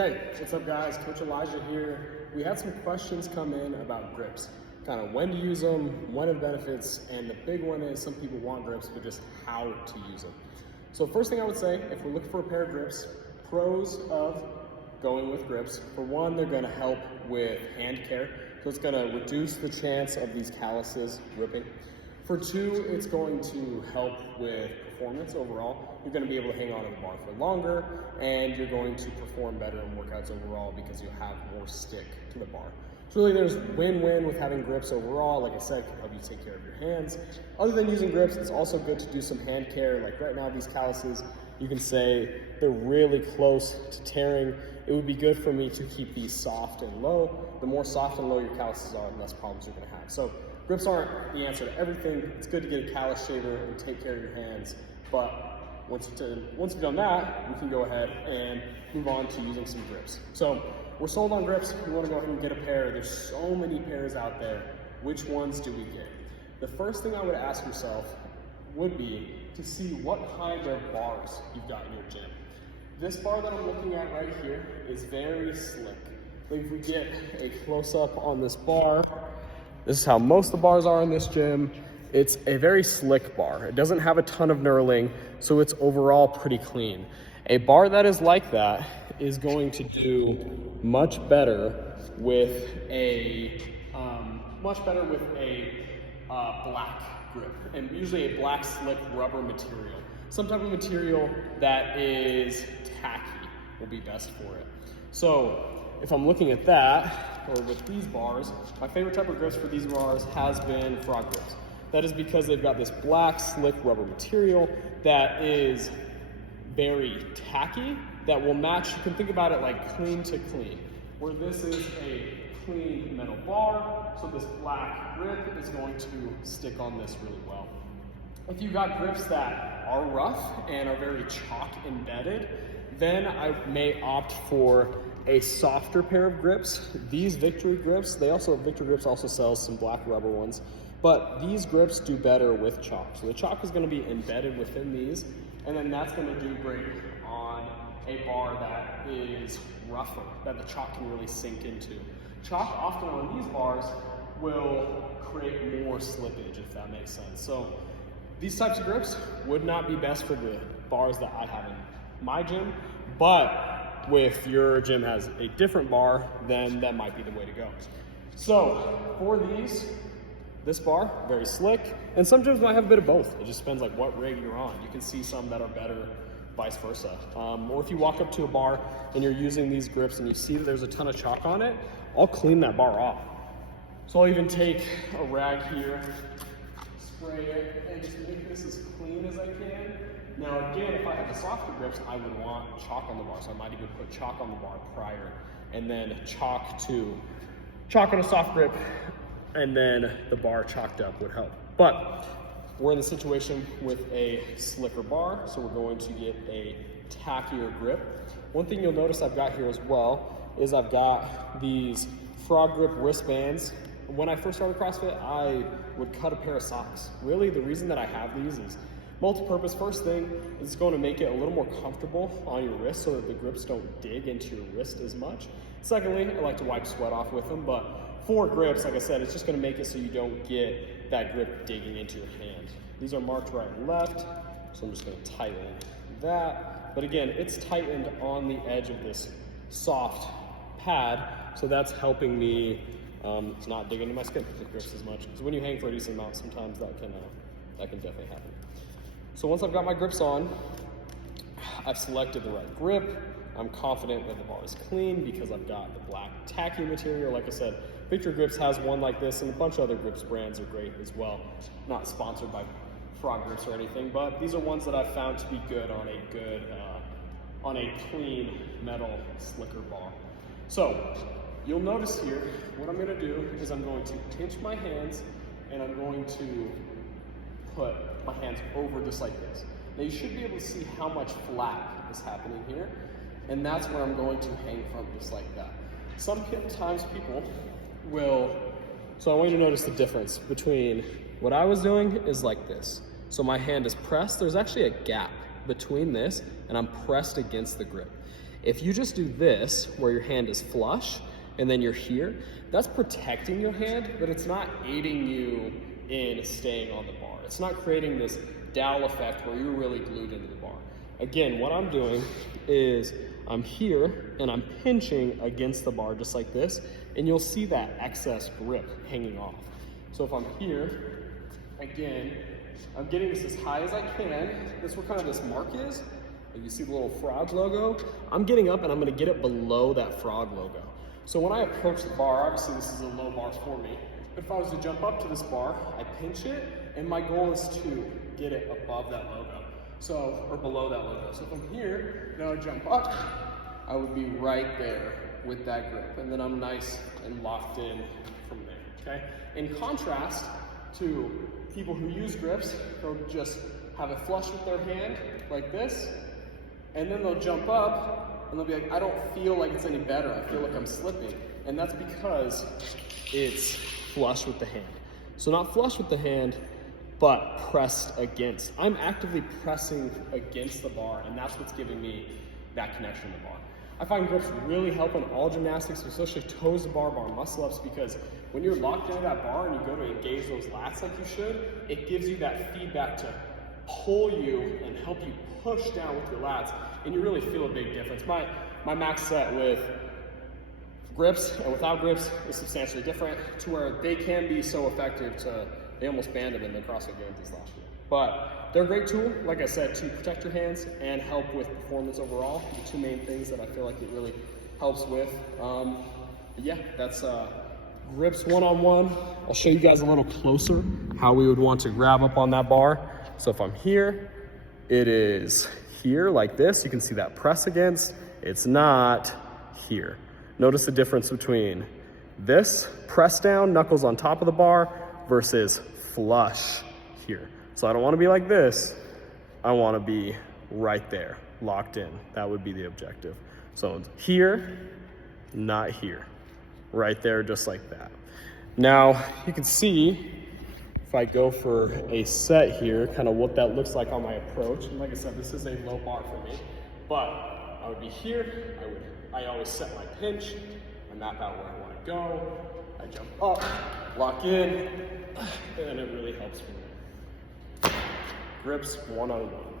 Okay, what's up guys? Coach Elijah here. We had some questions come in about grips, kind of when to use them, when are the benefits, and the big one is some people want grips, but just how to use them. So first thing I would say, if we're looking for a pair of grips, pros of going with grips. For one, they're gonna help with hand care, so it's gonna reduce the chance of these calluses ripping. For two, it's going to help with performance overall. You're going to be able to hang on to the bar for longer, and you're going to perform better in workouts overall because you have more stick to the bar. So really there's win-win with having grips overall. Like I said, it can help you take care of your hands. Other than using grips, it's also good to do some hand care. Like right now, these calluses, you can say they're really close to tearing. It would be good for me to keep these soft and low. The more soft and low your calluses are, the less problems you're going to have. So grips aren't the answer to everything. It's good to get a callus shaver and take care of your hands. But once you've done that, we can go ahead and move on to using some grips. So we're sold on grips. We want to go ahead and get a pair. There's so many pairs out there. Which ones do we get? The first thing I would ask yourself would be to see what kind of bars you've got in your gym. This bar that I'm looking at right here is very slick. If we get a close-up on this bar, this is how most of the bars are in this gym. It's a very slick bar. It doesn't have a ton of knurling, so it's overall pretty clean. A bar that is like that is going to do much better with a black grip, and usually a black slick rubber material. Some type of material that is tacky will be best for it. So if I'm looking at that, or with these bars, my favorite type of grips for these bars has been frog grips. That is because they've got this black, slick rubber material that is very tacky, that will match, you can think about it like clean to clean, where this is a clean metal bar, so this black grip is going to stick on this really well. If you've got grips that are rough and are very chalk embedded, then I may opt for a softer pair of grips. These Victory grips, Victory grips also sells some black rubber ones, but these grips do better with chalk. So the chalk is going to be embedded within these, and then that's going to do great on a bar that is rougher, that the chalk can really sink into. Chalk often on these bars will create more slippage, if that makes sense. So these types of grips would not be best for the bars that I have in my gym, but if your gym has a different bar, then that might be the way to go. So for this bar, very slick, and some gyms might have a bit of both. It just depends like what rig you're on. You can see some that are better, vice versa. Or if you walk up to a bar and you're using these grips and you see that there's a ton of chalk on it, I'll clean that bar off. So I'll even take a rag here, spray it, and just make this as clean as I can. Now again, if I had the softer grips, I would want chalk on the bar, so I might even put chalk on the bar prior, and then chalk on a soft grip, and then the bar chalked up would help. But we're in the situation with a slicker bar, so we're going to get a tackier grip. One thing you'll notice I've got here as well is I've got these frog grip wristbands. When I first started CrossFit, I would cut a pair of socks. Really, the reason that I have these is multi-purpose. First thing is it's going to make it a little more comfortable on your wrist so that the grips don't dig into your wrist as much. Secondly, I like to wipe sweat off with them, but for grips, like I said, it's just going to make it so you don't get that grip digging into your hand. These are marked right and left, so I'm just going to tighten that. But again, it's tightened on the edge of this soft pad, so that's helping me it's not digging into my skin with the grips as much. Because when you hang for a decent amount, sometimes that can definitely happen. So once I've got my grips on, I've selected the right grip. I'm confident that the bar is clean because I've got the black tacky material. Like I said, Victory Grips has one like this, and a bunch of other grips brands are great as well. Not sponsored by Frog Grips or anything, but these are ones that I've found to be good on a clean metal slicker bar. So you'll notice here, what I'm gonna do is I'm going to pinch my hands and I'm going to put my hands over just like this. Now you should be able to see how much flap is happening here, and that's where I'm going to hang from, just like that. Sometimes people will, so I want you to notice the difference between what I was doing is like this. So my hand is pressed, there's actually a gap between this, and I'm pressed against the grip. If you just do this, where your hand is flush, and then you're here, that's protecting your hand, but it's not aiding you in staying on the bar. It's not creating this dowel effect where you're really glued into the bar. Again, what I'm doing is I'm here and I'm pinching against the bar just like this, and you'll see that excess grip hanging off. So if I'm here, again, I'm getting this as high as I can. This is where kind of this mark is. You see the little frog logo? I'm getting up and I'm gonna get it below that frog logo. So when I approach the bar, obviously this is a low bar for me. But if I was to jump up to this bar, I pinch it, and my goal is to get it above that logo. So, or below that logo. So if I'm here, now I jump up, I would be right there with that grip. And then I'm nice and locked in from there, okay? In contrast to people who use grips, they'll just have it flush with their hand like this, and then they'll jump up and they'll be like, I don't feel like it's any better. I feel like I'm slipping. And that's because it's flush with the hand. So not flush with the hand, but pressed against. I'm actively pressing against the bar, and that's what's giving me that connection to the bar. I find grips really help in all gymnastics, especially toes to bar, bar muscle ups, because when you're locked into that bar and you go to engage those lats like you should, it gives you that feedback to pull you and help you push down with your lats, and you really feel a big difference. My max set with grips and without grips is substantially different, to where they can be so effective they almost banned them in the CrossFit Games this last year. But they're a great tool, like I said, to protect your hands and help with performance overall. The two main things that I feel like it really helps with. Yeah, that's grips one-on-one. I'll show you guys a little closer how we would want to grab up on that bar. So if I'm here, it is here like this. You can see that press against. It's not here. Notice the difference between this press down, knuckles on top of the bar, versus flush here. So I don't want to be like this. I want to be right there, locked in. That would be the objective. So here, not here. Right there, just like that. Now, you can see, if I go for a set here, kind of what that looks like on my approach. And like I said, this is a low bar for me. But I would be here, I always set my pinch, I map out where I want to go, I jump up, lock in, and it really helps for me. Grips one-on-one.